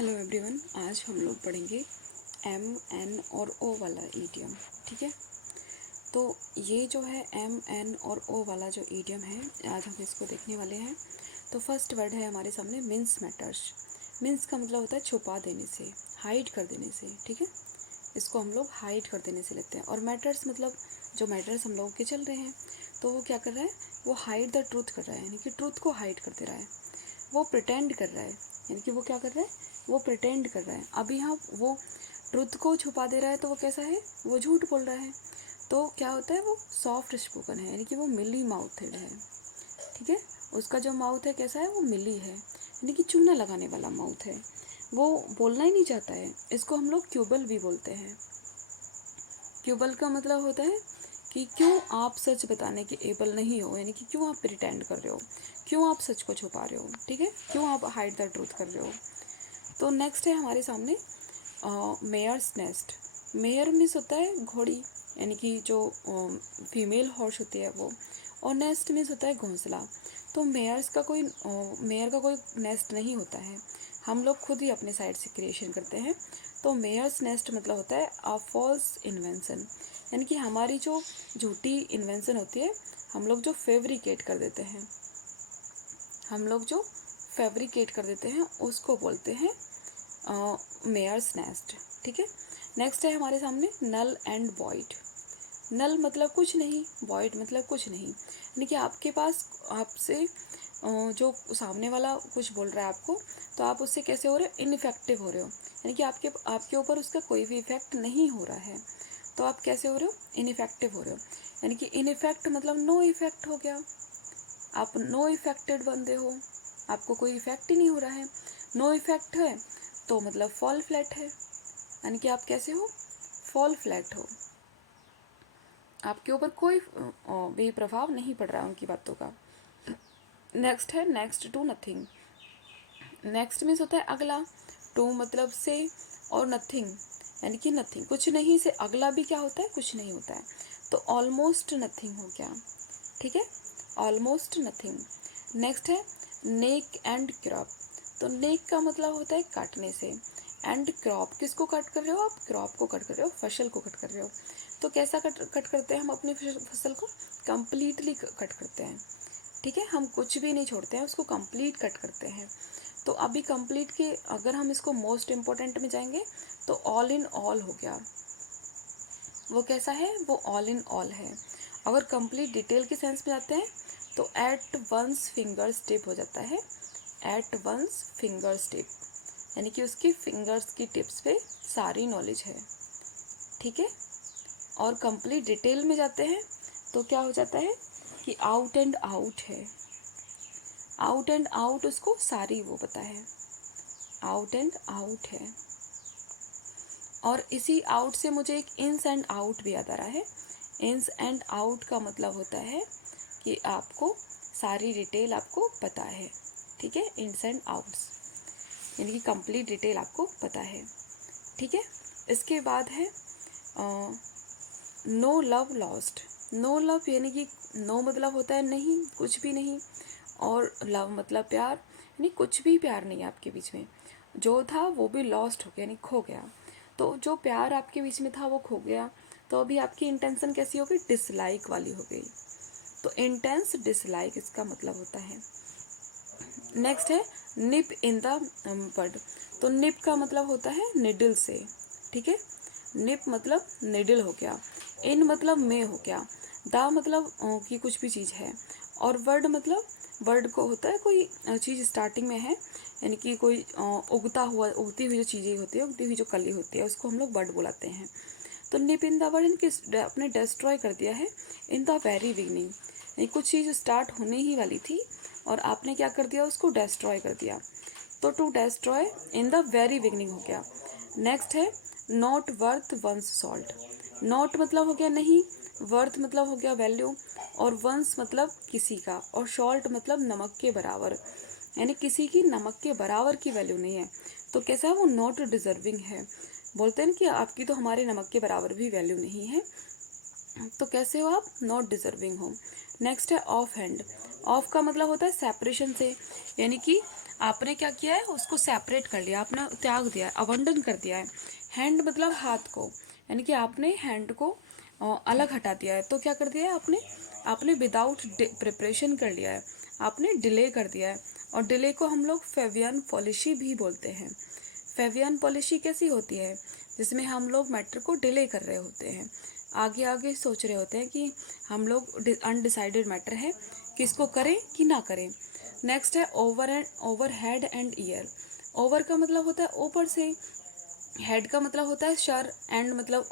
Hello everyone, आज हम लोग पढ़ेंगे एम एन और ओ वाला ईडियम। ठीक है, तो ये जो है एम एन और ओ वाला जो ईडियम है, आज हम इसको देखने वाले हैं। तो फर्स्ट वर्ड है हमारे सामने मिन्स मैटर्स। मिन्स का मतलब होता है छुपा देने से, हाइड कर देने से। ठीक है, इसको हम लोग हाइड कर देने से लेते हैं। और मैटर्स मतलब जो मैटर्स हम लोगों के चल रहे हैं, तो वो क्या कर रहा है, वो हाइड द ट्रूथ कर रहा है, यानी कि ट्रूथ को हाइड कर दे रहा है। वो प्रिटेंड कर रहा है, यानी कि वो क्या कर रहा है, वो प्रिटेंड कर रहा है। अभी हाँ, वो ट्रुथ को छुपा दे रहा है, तो वो कैसा है, वो झूठ बोल रहा है। तो क्या होता है, वो सॉफ्ट स्पोकन है, यानी कि वो मिली माउथेड है। ठीक है, उसका जो माउथ है कैसा है, वो मिली है, यानी कि चूना लगाने वाला माउथ है। वो बोलना ही नहीं चाहता है। इसको हम लोग क्यूबल भी बोलते हैं। क्यूबल का मतलब होता है कि क्यों आप सच बताने के एबल नहीं हो, यानी कि क्यों आप प्रिटेंड कर रहे हो, क्यों आप सच को छुपा रहे हो। ठीक है, क्यों आप हाइड द ट्रूथ कर रहे हो। तो नेक्स्ट है हमारे सामने मेयर्स नेस्ट। मेयर मीन्स होता है घोड़ी, यानी कि जो फीमेल हॉर्स होती है वो। और नेस्ट मीन्स होता है घोंसला। तो मेयर का कोई नेस्ट नहीं होता है, हम लोग खुद ही अपने साइड से क्रिएशन करते हैं। तो मेयर्स नेस्ट मतलब होता है अ फॉल्स इन्वेंशन, यानी कि हमारी जो झूठी इन्वेंशन होती है, हम लोग जो फेब्रिकेट कर देते हैं, हम लोग जो फैब्रिकेट कर देते हैं उसको बोलते हैं मेयर्स नेस्ट। ठीक है, नेक्स्ट है हमारे सामने नल एंड वॉइड। नल मतलब कुछ नहीं, वॉइड मतलब कुछ नहीं, यानी कि आपके पास आपसे जो सामने वाला कुछ बोल रहा है आपको, तो आप उससे कैसे हो रहे हो, इनइफेक्टिव हो रहे हो, यानी कि आपके ऊपर उसका कोई भी इफेक्ट नहीं हो रहा है। तो आप कैसे हो रहे हो, इनइफेक्टिव हो रहे हो, यानी कि इनइफेक्ट मतलब नो इफेक्ट हो गया। आप नो इफेक्टेड बंदे हो, आपको कोई इफेक्ट ही नहीं हो रहा है। नो इफेक्ट है तो मतलब फॉल फ्लैट है, यानी कि आप कैसे हो, फॉल फ्लैट हो, आपके ऊपर कोई भी प्रभाव नहीं पड़ रहा है उनकी बातों का। नेक्स्ट है next to nothing. Next means होता है अगला, टू मतलब से, और नथिंग यानी कि नथिंग, कुछ नहीं से अगला भी क्या होता है, कुछ नहीं होता है। तो ऑलमोस्ट नथिंग हो गया। ठीक है, ऑलमोस्ट नथिंग। नेक्स्ट है नेक एंड क्रॉप। तो नेक का मतलब होता है काटने से, एंड क्रॉप किसको कट कर रहे हो, आप क्रॉप को कट कर रहे हो, फसल को कट कर रहे हो। तो कैसा कट करते हैं हम अपनी फसल को, कंप्लीटली कट करते हैं। ठीक है, हम कुछ भी नहीं छोड़ते हैं, उसको कंप्लीट कट करते हैं। तो अभी कंप्लीट के अगर हम इसको मोस्ट इम्पोर्टेंट में जाएंगे तो ऑल इन ऑल हो गया। वो कैसा है, वो ऑल इन ऑल है। अगर कंप्लीट डिटेल के सेंस में जाते हैं तो एट वंस फिंगर्स टिप हो जाता है। एट वंस फिंगर्स टिप, यानी कि उसकी फिंगर्स की टिप्स पे सारी नॉलेज है। ठीक है, और कंप्लीट डिटेल में जाते हैं तो क्या हो जाता है कि आउट एंड आउट है। आउट एंड आउट उसको सारी वो पता है, आउट एंड आउट है। और इसी आउट से मुझे एक इन्स एंड आउट भी याद आ रहा है। इन्स एंड आउट का मतलब होता है कि आपको सारी डिटेल आपको पता है। ठीक है, इन्स एंड आउट्स यानी कि कंप्लीट डिटेल आपको पता है। ठीक है, इसके बाद है no love lost. No love यानी कि नो मतलब होता है नहीं, कुछ भी नहीं, और लव मतलब प्यार, यानी कुछ भी प्यार नहीं है आपके बीच में। जो था वो भी लॉस्ट हो गया, यानी खो गया। तो जो प्यार आपके बीच में था वो खो गया। तो अभी आपकी इंटेंशन कैसी हो गई, डिसलाइक वाली हो गई। तो इंटेंस डिसलाइक इसका मतलब होता है। नेक्स्ट है निप इन द बड। तो निप का मतलब होता है निडल से। ठीक है, निप मतलब निडल हो गया, इन मतलब में हो गया, द मतलब कि कुछ भी चीज़ है, और वर्ड मतलब वर्ड को होता है कोई चीज़ स्टार्टिंग में है, यानी कि कोई उगती हुई जो चीज़ें होती है, उगती हुई जो कली होती है, उसको हम लोग वर्ड बुलाते हैं। तो निप इन द वर्ड इनके आपने डिस्ट्रॉय कर दिया है इन द वेरी बिगनिंग, यानी कुछ चीज़ स्टार्ट होने ही वाली थी और आपने क्या कर दिया, उसको डिस्ट्रॉय कर दिया। तो to destroy in the very beginning हो गया। नेक्स्ट है not worth one's salt. Not मतलब हो गया नहीं, वर्थ मतलब हो गया वैल्यू, और वंस मतलब किसी का, और सॉल्ट मतलब नमक के बराबर, यानी किसी की नमक के बराबर की वैल्यू नहीं है। तो कैसा है, वो नॉट डिजर्विंग है। बोलते हैं कि आपकी तो हमारे नमक के बराबर भी वैल्यू नहीं है। तो कैसे हो आप, नॉट डिजर्विंग हो। नेक्स्ट है ऑफ हैंड। ऑफ का मतलब होता है सेपरेशन से, यानी कि आपने क्या किया है, उसको सेपरेट कर लिया, आपने त्याग दिया है, अबंडन कर दिया है। हैंड मतलब हाथ को, यानी कि आपने हैंड को अलग हटा दिया है। तो क्या कर दिया है आपने विदाउट प्रिपरेशन कर लिया है, आपने डिले कर दिया है। और डिले को हम लोग फेवियन पॉलिसी भी बोलते हैं। फेवियन पॉलिसी कैसी होती है, जिसमें हम लोग मैटर को डिले कर रहे होते हैं, आगे आगे सोच रहे होते हैं कि हम लोग अनडिसाइडेड मैटर है कि इसको करें कि ना करें। नेक्स्ट है over head and year. Over का मतलब होता है ऊपर से, हेड का मतलब होता है सर, एंड मतलब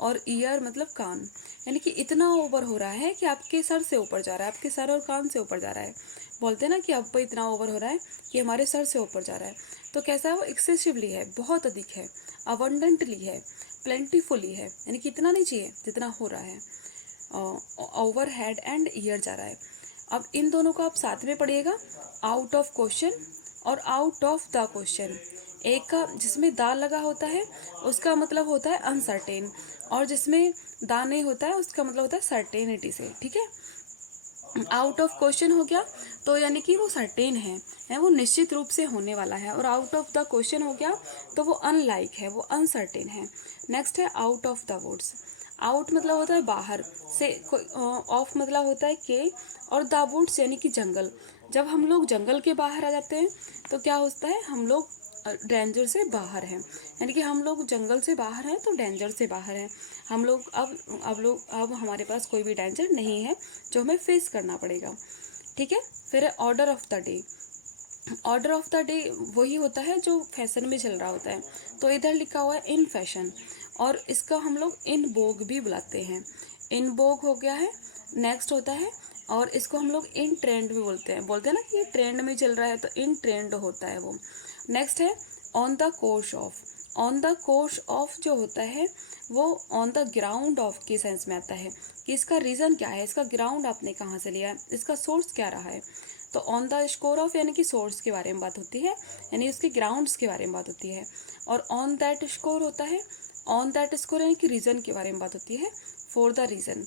और ईयर मतलब कान। यानी कि इतना ओवर हो रहा है कि आपके सर से ऊपर जा रहा है, आपके सर और कान से ऊपर जा रहा है। बोलते हैं ना कि अब पे इतना ओवर हो रहा है कि हमारे सर से ऊपर जा रहा है। तो कैसा है वो, एक्सेसिवली है, बहुत अधिक है, अबंडेंटली है, प्लेंटीफुली है, यानी कि इतना नहीं चाहिए जितना हो रहा है। ओवर हेड एंड ईयर जा रहा है। अब इन दोनों को आप साथ में पढ़िएगा, आउट ऑफ क्वेश्चन और आउट ऑफ द क्वेश्चन। एक का जिसमें दा लगा होता है उसका मतलब होता है अनसर्टेन, और जिसमें दा नहीं होता है उसका मतलब होता है सर्टेनिटी से। ठीक है, आउट ऑफ क्वेश्चन हो गया तो यानी कि वो सर्टेन है, वो निश्चित रूप से होने वाला है। और आउट ऑफ द क्वेश्चन हो गया तो वो अनलाइक है, वो अनसर्टेन है। नेक्स्ट है out of the woods. Out मतलब होता है बाहर से, ऑफ मतलब होता है के, और द वुड्स यानी कि जंगल। जब हम लोग जंगल के बाहर आ जाते हैं तो क्या होता है, हम लोग डेंजर से बाहर हैं, यानी कि हम लोग जंगल से बाहर हैं तो डेंजर से बाहर हैं। हम लोग अब हमारे पास कोई भी डेंजर नहीं है जो हमें फेस करना पड़ेगा। ठीक है, फिर है order of the day. Order of the day वही होता है जो फैशन में चल रहा होता है। तो इधर लिखा हुआ है इन फैशन, और इसका हम लोग इन बोग भी बुलाते हैं। इन बोग हो गया है, नेक्स्ट होता है, और इसको हम लोग इन ट्रेंड भी बोलते हैं ना कि ये ट्रेंड में चल रहा है, तो इन ट्रेंड होता है वो। नेक्स्ट है on the course of. On the course of जो होता है वो ऑन द ग्राउंड ऑफ के सेंस में आता है कि इसका रीज़न क्या है, इसका ग्राउंड आपने कहाँ से लिया है, इसका सोर्स क्या रहा है। तो ऑन द स्कोर ऑफ यानी कि सोर्स के बारे में बात होती है, यानी उसके ग्राउंड्स के बारे में बात होती है। और ऑन दैट स्कोर होता है, ऑन दैट स्कोर यानी कि रीज़न के बारे में बात होती है, फॉर द रीज़न।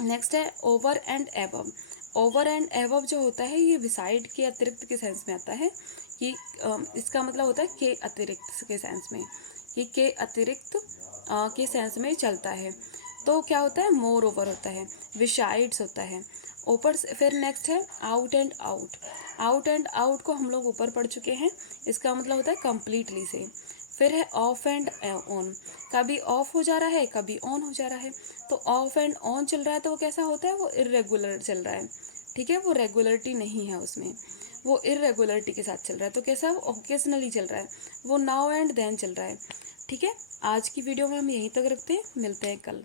नेक्स्ट है over and above. Over and above जो होता है ये बिसाइड के अतिरिक्त के सेंस में आता है कि इसका मतलब होता है के अतिरिक्त के सेंस में, कि के अतिरिक्त के सेंस में चलता है। तो क्या होता है, मोर ओवर होता है, बिसाइड्स होता है, ऊपर से। फिर नेक्स्ट है out and out. Out and out को हम लोग ऊपर पढ़ चुके हैं, इसका मतलब होता है कम्प्लीटली से। फिर है ऑफ एंड ऑन, कभी ऑफ हो जा रहा है कभी ऑन हो जा रहा है। तो ऑफ एंड ऑन चल रहा है तो वो कैसा होता है, वो इरेगुलर चल रहा है। ठीक है, वो रेगुलरिटी नहीं है उसमें, वो इरेगुलरिटी के साथ चल रहा है। तो कैसा है, वो ओकेजनली चल रहा है, वो नाउ एंड देन चल रहा है। ठीक है, आज की वीडियो में हम यहीं तक रखते हैं, मिलते हैं कल।